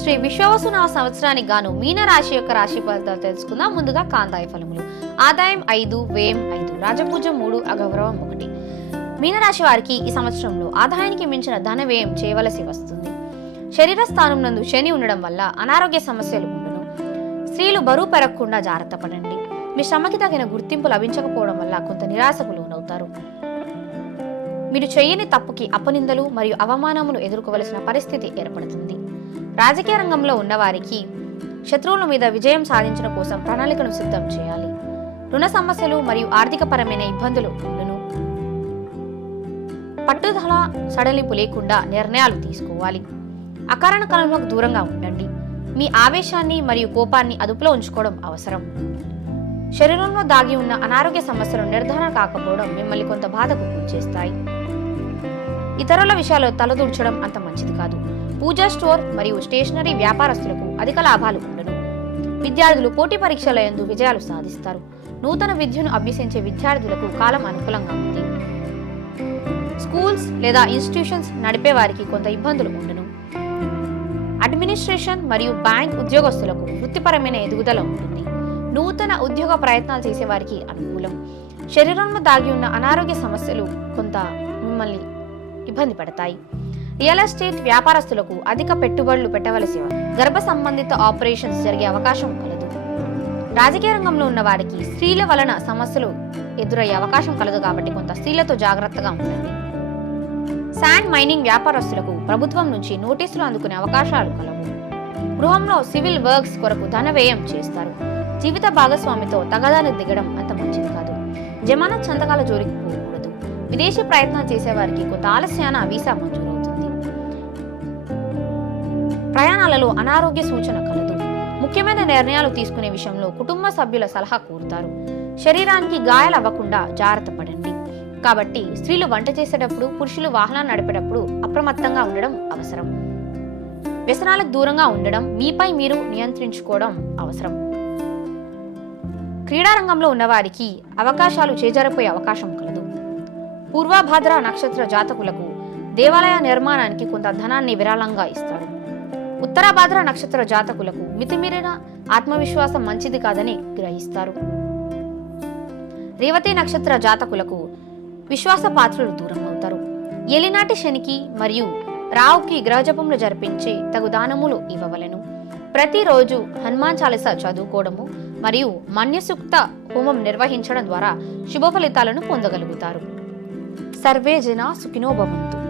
శ్రీ విశ్వవసునామ సంవత్సరానికి గాను మీనరాశి యొక్క రాశి ఫలితాలు తెలుసుకుందాం. ముందుగా కాంతాయ ఫలములు. ఆదాయం ఐదు వ్యయం ఐదు రాజపూజ మూడు అగౌరవం ఒకటి. మీనరాశి వారికి ఈ సంవత్సరంలో ఆదాయానికి మించిన ధన వ్యయం చేయవలసి వస్తుంది. శరీర స్థానం నందు శని ఉండడం వల్ల అనారోగ్య సమస్యలు ఉండను. స్త్రీలు బరువు పెరగకుండా జాగ్రత్త పడండి. మీ శ్రమకి తగిన గుర్తింపు లభించకపోవడం వల్ల కొంత నిరాశకు లోనవుతారు. మీరు చేయని తప్పుకి అపనిందలు మరియు అవమానములు ఎదుర్కోవలసిన పరిస్థితి ఏర్పడుతుంది. రాజకీయ రంగంలో ఉన్నవారికి శత్రువుల మీద విజయం సాధించడం కోసం ప్రణాళికను సిద్ధం చేయాలి. రుణ సమస్యలు మరియు ఆర్థికపరమైన ఇబ్బందులు పట్టుదల సడలింపు లేకుండా నిర్ణయాలు తీసుకోవాలి. అకారణ కాలంలో దూరంగా ఉండండి. మీ ఆవేశాన్ని మరియు కోపాన్ని అదుపులో ఉంచుకోవడం అవసరం. శరీరంలో దాగి ఉన్న అనారోగ్య సమస్యలు నిర్ధారణ కాకపోవడం మిమ్మల్ని కొంత బాధకు గురిచేస్తాయి. ఇతరుల విషయాలు తలదూర్చడం అంత మంచిది కాదు. పూజా స్టోర్ మరియు స్టేషనరీ వ్యాపారస్తులకు అధిక లాభాలు ఉండను. విద్యార్థులు పోటీ పరీక్షల యందు విజయాలు సాధిస్తారు. నూతన విద్యను అభ్యసించే విద్యార్థులకు కాలం అనుకూలంగా ఉంది. స్కూల్స్ లేదా ఇన్స్టిట్యూషన్స్ నడిపే వారికి కొంత ఇబ్బందులు ఉండను. అడ్మినిస్ట్రేషన్ మరియు బ్యాంక్ ఉద్యోగస్తులకు వృత్తిపరమైన ఎదుగుదల ఉంటుంది. నూతన ఉద్యోగ ప్రయత్నాలు చేసే వారికి అనుకూలం. శరీరంలో దాగి ఉన్న అనారోగ్య సమస్యలు కొంత మిమ్మల్ని ఇబ్బంది పడతాయి. రియల్ ఎస్టేట్ వ్యాపారస్తులకు అధిక పెట్టుబడులు పెట్టవలసి గర్భ సంబంధిత ఆపరేషన్స్ జరిగే అవకాశం కలదు. రాజకీయ రంగంలో ఉన్న వారికి స్త్రీల వలన సమస్యలు ఎదురయ్యే అవకాశం కలదు కాబట్టి కొంత స్త్రీలతో జాగ్రత్తగా ఉండండి. శాండ్ మైనింగ్ వ్యాపారస్తులకు ప్రభుత్వం నుంచి నోటీసులు అందుకునే అవకాశాలు కలవు. గృహంలో సివిల్ వర్క్స్ కొరకు ధన వ్యయం చేస్తారు. జీవిత భాగస్వామితో తగదాలు దిగడం అంత మంచిది కాదు. జమానత్ సంతకాల జోలికి పోకూడదు. విదేశీ ప్రయత్నాలు చేసేవారికి కొంత ఆలస్యాన వీసా మంజూరు. ప్రయాణాలలో అనారోగ్య సూచన కలదు. ముఖ్యమైన నిర్ణయాలు తీసుకునే విషయంలో కుటుంబ సభ్యుల సలహా కోరుతారు. శరీరానికి గాయాలు అవ్వకుండా జాగ్రత్త పడండి. కాబట్టి స్త్రీలు వంట చేసేటప్పుడు పురుషులు వాహనాలు నడిపేటప్పుడు అప్రమత్తంగా ఉండడం అవసరం. వ్యసనాలకు దూరంగా ఉండడం మీపై మీరు నియంత్రించుకోవడం అవసరం. క్రీడారంగంలో ఉన్నవారికి అవకాశాలు చేజారిపోయే అవకాశం కలదు. పూర్వభాద్ర నక్షత్ర జాతకులకు దేవాలయ నిర్మాణానికి కొంత ధనాన్ని విరాళంగా ఇస్తాడు ఉత్తరాభాద్ర నక్షత్ర జాతకులకు మితిమీరిన ఆత్మవిశ్వాసం మంచిది కాదని గ్రహిస్తారు. రేవతి నక్షత్ర జాతకులకు విశ్వాస పాత్రలు దూరం అవుతారు. ఎలినాటి శనికి మరియు రావుకి గ్రహజపములు జరిపించి తగు దానములు ఇవ్వవలెను. ప్రతిరోజు హనుమాన్ చాలీస చదువుకోవడము మరియు మన్యసూక్త హోమం నిర్వహించడం ద్వారా శుభ ఫలితాలను పొందగలుగుతారు. సర్వే జన సుఖినో భవంతు.